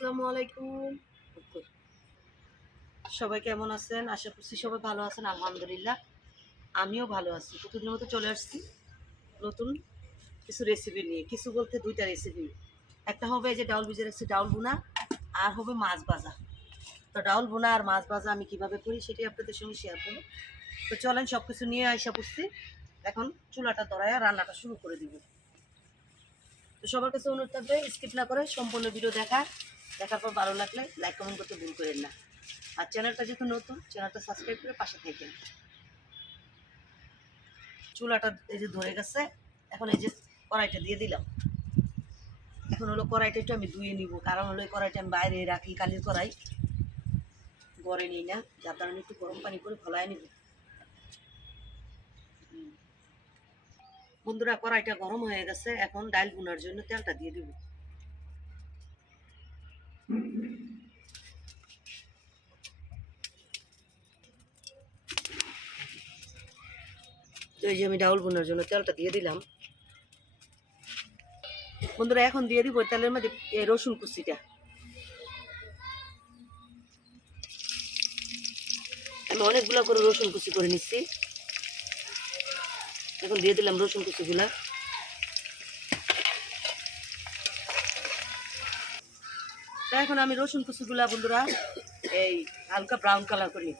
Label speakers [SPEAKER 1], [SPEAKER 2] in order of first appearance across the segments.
[SPEAKER 1] আসসালামু আলাইকুম। সবাই কেমন আছেন? আশা করছি সবাই ভালো আছেন, আলহামদুলিল্লাহ। আমিও ভালো আছি। প্রতিদিনের মতো চলে আসছি নতুন কিছু রেসিপি নিয়ে। কিছু বলতে দুইটা রেসিপি একটা হবে যে ডাউল ভিজে রাখছি ডাউল বোনা আর হবে মাছ ভাজা। তো ডাউল বোনা আর মাছ ভাজা আমি কীভাবে করি সেটাই আপনাদের সঙ্গে শেয়ার করব। তো চলেন সব কিছু নিয়ে আইসা পড়ছি। এখন চুলাটা ধরায় রান্নাটা শুরু করে দিব। তো সবার কাছে অনুরোধ থাকবে স্কিপ না করে সম্পূর্ণ ভিডিও দেখা দেখার পর ভালো লাগলে লাইক কমেন্ট করতে ভুল করেন না। আর চ্যানেলটা যেহেতু নতুন চ্যানেলটা সাবস্ক্রাইব করে পাশে থাকেন। চুলাটা এই যে ধরে গেছে, এখন এই যে কড়াইটা দিয়ে দিলাম। এখন হলো কড়াইটা একটু আমি ধুয়ে নিব, কারণ হলো এই কড়াইটা আমি বাইরে রাখি, কালির কড়াই। গড়ে নিই না, যার কারণে একটু গরম পানি করে ফলায় নিব। বন্ধুরা, কড়াইটা গরম হয়ে গেছে, এখন ডাল বোনার জন্য তেলটা দিয়ে দিব। তো এই যে আমি ডাউল বোনার জন্য তেলটা দিয়ে দিলাম। বন্ধুরা, এখন দিয়ে দিব তেলের মধ্যে এই রসুন কুচিটা। আমি অনেকগুলো করে রসুন কুচি করে নিচ্ছি। এখন দিয়ে দিলাম রসুন কুচিগুলা। এখন আমি রসুন কুচিগুলা, বন্ধুরা, এই হালকা ব্রাউন কালার করে নিব।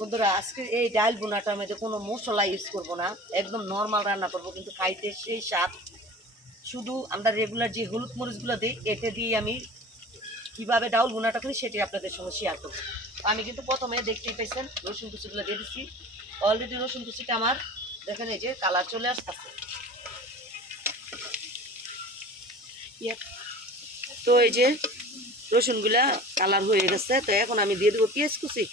[SPEAKER 1] বন্ধুরা, আজকে এই ডাল বোনাটা আমি কোনো মশলা ইউজ করব না। একদম নর্মাল রান্না করব, কিন্তু খাইতে সেই স্বাদ। শুধু আমরা রেগুলার যে হলুদ মরিচগুলো দিই, এতে দিয়ে আমি কীভাবে ডাউল বোনাটা করি সেটি আপনাদের সঙ্গে শেয়ার করব। আমি কিন্তু প্রথমে দেখতেই পাইছেন, রসুন কুচিগুলো দিয়ে দিচ্ছি অলরেডি রসুন কুচিটা আমার, দেখেন এই যে কালার চলে আসতেছে। তো এই যে রসুনগুলা কালার হয়ে গেছে, তো এখন আমি দিয়ে দেবো পেঁয়াজ কুচি।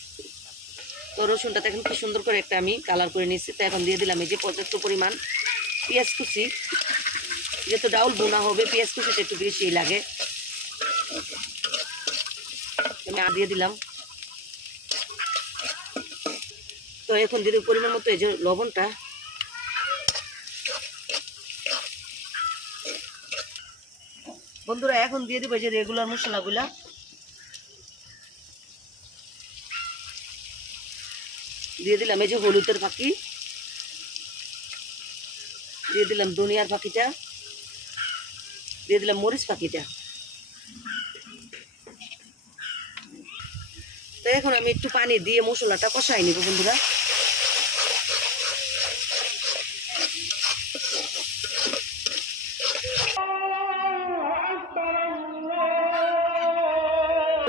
[SPEAKER 1] তো রসুনটা দেখেন কি সুন্দর করে একটা আমি কালার করে নিচ্ছি তো এখন দিয়ে দিলাম এই যে পর্যাপ্ত পরিমাণ পেঁয়াজ কুচি। যেহেতু ডাউল বোনা হবে, পেঁয়াজ কুচিটা একটু বেশি লাগে। আমি আ দিয়ে দিলাম। তো এখন দিয়ে পরিমাণ মতো এই যে লবণটা। বন্ধুরা, এখন দিয়ে দেবো যে রেগুলার মশলাগুলা। দিয়ে দিলাম এই যে হলুদের পাখি দিয়ে দিলাম দুনিয়ার পাখিটা দিয়ে দিলাম মরিচ পাখিটা তো এখন আমি একটু পানি দিয়ে মশলাটা কষাই নিব বন্ধুরা।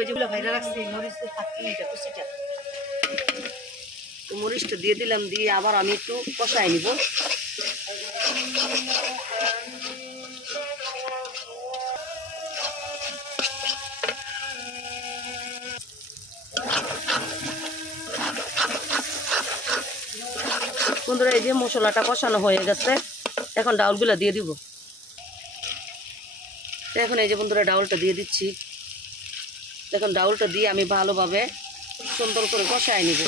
[SPEAKER 1] যেগুলো ভাইরা রাখছে মরিচের পাখিটা কুচিটা। তো মরিচটা দিয়ে দিলাম, দিয়ে আবার আমি একটু কষাই নিব। বন্ধুরা, এই যে মশলাটা কষানো হয়ে গেছে, এখন ডাউলগুলো দিয়ে দিব। এখন এই যে বন্ধুরা, ডাউলটা দিয়ে দিচ্ছি। এখন ডাউলটা দিয়ে আমি ভালোভাবে সুন্দর করে কষাই নিব।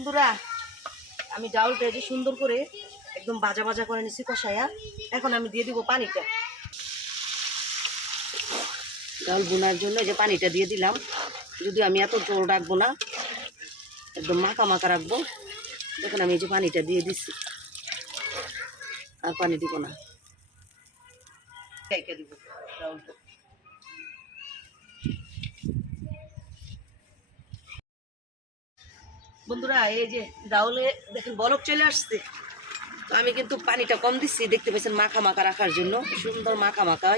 [SPEAKER 1] বন্ধুরা, আমি ডাউলটা যে সুন্দর করে একদম বাজা ভাজা করে নিচ্ছি কষায়া। এখন আমি দিয়ে দিব পানিটা। ডাউল বোনার জন্য যে পানিটা দিয়ে দিলাম। যদি আমি এত জল রাখব না, একদম মাখা মাখা রাখব। এখন আমি এই যে পানিটা দিয়ে দিচ্ছি আর পানি দিব না। দিব ডাউলটা? বন্ধুরা, এই যে ডাউলে দেখেন বলক চলে আসছে। তো আমি কিন্তু পানিটা কম দিচ্ছি, দেখতে পাচ্ছেন মাখা মাখা রাখার জন্য সুন্দর মাখা মাখা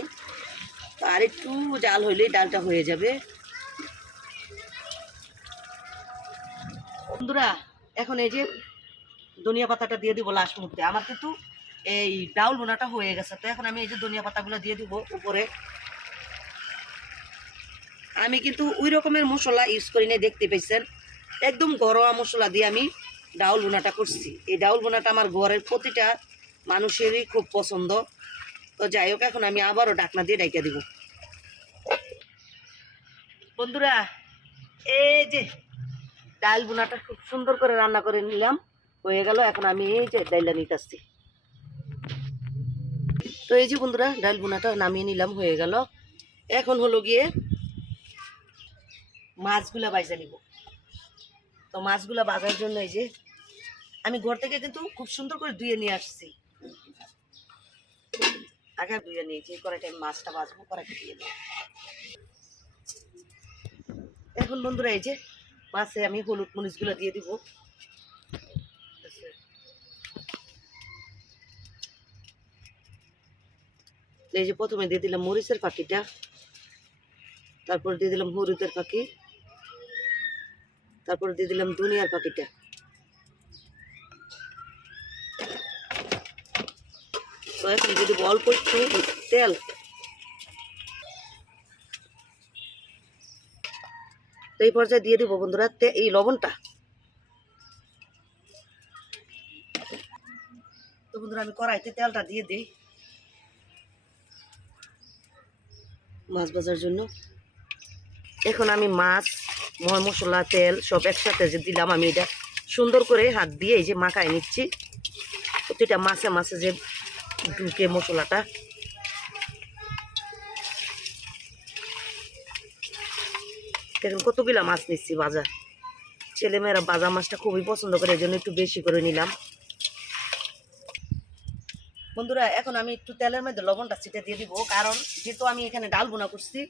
[SPEAKER 1] তো আর একটু জাল হইলেই ডালটা হয়ে যাবে। বন্ধুরা, এখন এই যে ধনিয়া পাতাটা দিয়ে দিব লাস্ট মুহূর্তে। আমার কিন্তু এই ডাউল বোনাটা হয়ে গেছে, তো এখন আমি এই যে ধনিয়া পাতাগুলো দিয়ে দিব উপরে। আমি কিন্তু ওই রকমের মশলা ইউজ করি না দেখতে পেয়েছেন একদম ঘরোয়া মশলা দিয়ে আমি ডাউল বোনাটা করছি। এই ডাউল বোনাটা আমার ঘরের প্রতিটা মানুষেরই খুব পছন্দ। তো যাই হোক, এখন আমি আবারও ডাকনা দিয়ে ডাইকা দিব। বন্ধুরা, এই যে ডাল বোনাটা খুব সুন্দর করে রান্না করে নিলাম, হয়ে গেল, এখন আমি এই যে ডাইলটা নিতে আসছি তো এই যে বন্ধুরা, ডাল বোনাটা নামিয়ে নিলাম, হয়ে গেল। এখন হলো গিয়ে মাছগুলা বাইজা নিব। তো মাছগুলো বাজার জন্য এই যে আমি ঘর থেকে কিন্তু খুব সুন্দর করে ধুয়ে নিয়ে আসছি। আগে ধুয়ে নিয়েছি কড়াইটা আমি মাছটা বাজবো কড়াইটা দিয়ে দেবো। এখন বন্ধুরা এই যে মাছে আমি হলুদ মরিচগুলো দিয়ে দিব। এই যে প্রথমে দিয়ে দিলাম মরিচের পাখিটা, তারপর দিয়ে দিলাম হলুদের পাখি। তারপর দিয়ে দিলাম দুনিয়ার পাখিটা তো এখন দিয়ে দেবো অল্প একটু তেল। তো এই পর্যায়ে দিয়ে দিব বন্ধুরা এই লবণটা। তো বন্ধুরা আমি কড়াইতে তেলটা দিয়ে দিই। মাছ ভাজার জন্য। এখন আমি মাছ মশলা, তেল সব একসাথে যে দিলাম আমি এটা সুন্দর করে হাত দিয়ে এই যে মাখায় নিচ্ছি। প্রতিটা মাছে মাছে যে ঢুকে মশলাটা। দেখুন কতগুলা মাছ নিচ্ছি বাজার। ছেলেমেয়েরা বাজা মাছটা খুবই পছন্দ করে এই জন্য একটু বেশি করে নিলাম। বন্ধুরা, এখন আমি একটু তেলের মধ্যে লবণটা ছিটে দিয়ে দিব, কারণ যেহেতু আমি এখানে ডাল বোনা করছি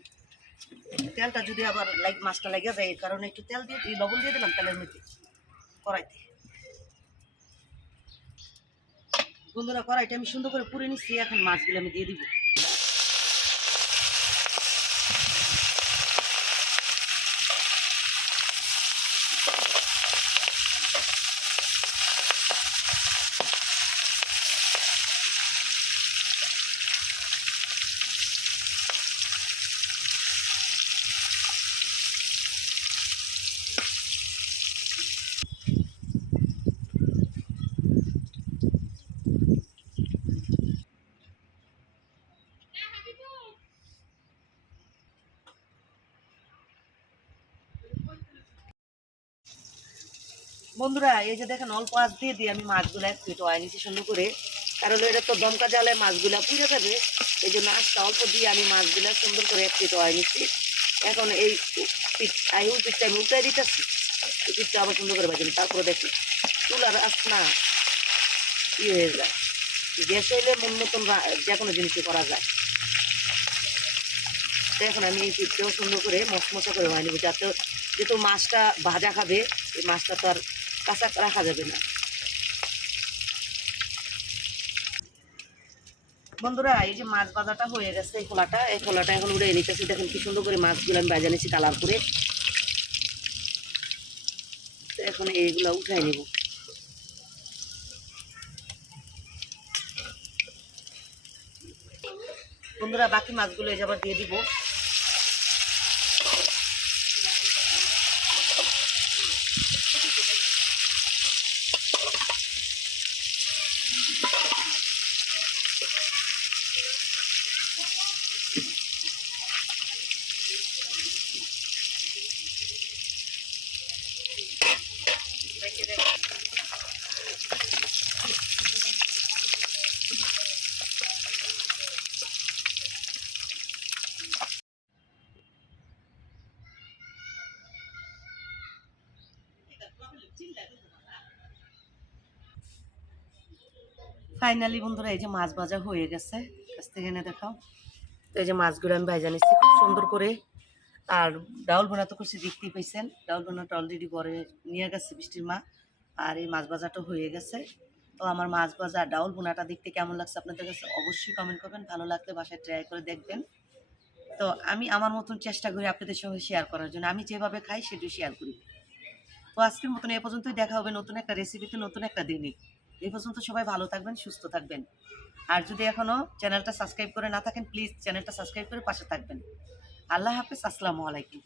[SPEAKER 1] তেলটা যদি আবার লাইক মাছটা লেগে যায় এর কারণে একটু তেল দিয়ে লবণ দিয়ে দিলাম তেলের মধ্যে, কড়াইতে। বন্ধুরা, কড়াইটা আমি সুন্দর করে পুরে নিচ্ছি, এখন মাছগুলো আমি দিয়ে দিব। বন্ধুরা, এই যে দেখেন, অল্প আঁচ দিয়ে দিয়ে আমি মাছগুলো এক পিট ওয়াই নিচ্ছি সুন্দর করে, কারণ এটা তো দমকা জালে মাছগুলো পুড়ে যাবে, এই জন্য আঁচটা অল্প দিয়ে আমি মাছগুলো সুন্দর করে এক পিট ওয়াই নিচ্ছি। এখন এই আই পিঠটা আমি উল্টাই দিতেছি, এই পিঠটা আবার সুন্দর করে ভাজি তারপরে দেখি, চুলার আস না ই হয়ে যায়। গ্যাস হইলে মন মতন যে কোনো জিনিসই করা যায়। এখন আমি এই পিঠটাও সুন্দর করে মশমশা করে হয় নেব, যাতে যেহেতু মাছটা ভাজা খাবে, এই মাছটা তো আর কাঁচা রাখা যাবে না। বন্ধুরা, এই যে মাছ ভাজাটা হয়ে গেছে এই খোলাটা এই খোলাটা এখন উড়ে নিতেছি। দেখেন কি সুন্দর করে মাছগুলো আমি ভাজা নিয়েছি কালার করে। এখন এইগুলো উঠাই নেব। বন্ধুরা, বাকি মাছগুলো এই যে আবার দিয়ে দিব। ফাইনালি বন্ধুরা, এই যে মাছ ভাজা হয়ে গেছে। কাছ থেকে দেখাও। তো এই যে মাছগুলো আমি ভাজা নিচ্ছি খুব সুন্দর করে। আর ডাউল বোনা তো করছি, দেখতেই পাইছেন। ডাউল বোনাটা অলরেডি পরে নিয়ে গেছে বৃষ্টির মা। আর এই মাছ ভাজাটা হয়ে গেছে। তো আমার মাছ ভাজা, ডাউল বোনাটা দেখতে কেমন লাগছে আপনাদের কাছে অবশ্যই কমেন্ট করবেন। ভালো লাগলে বাসায় ট্রাই করে দেখবেন। তো আমি আমার মতন চেষ্টা করি আপনাদের সঙ্গে শেয়ার করার জন্য। আমি যেভাবে খাই, সেটাই শেয়ার করি। তো আজকের মতন এ পর্যন্তই। দেখা হবে নতুন একটা রেসিপিতে নতুন একটা দিনই এই পর্যন্ত সবাই ভালো থাকবেন, সুস্থ থাকবেন। আর যদি এখনও চ্যানেলটা সাবস্ক্রাইব করে না থাকেন প্লিজ চ্যানেলটা সাবস্ক্রাইব করে পাশে থাকবেন। আল্লাহ হাফেজ, আসসালামু আলাইকুম।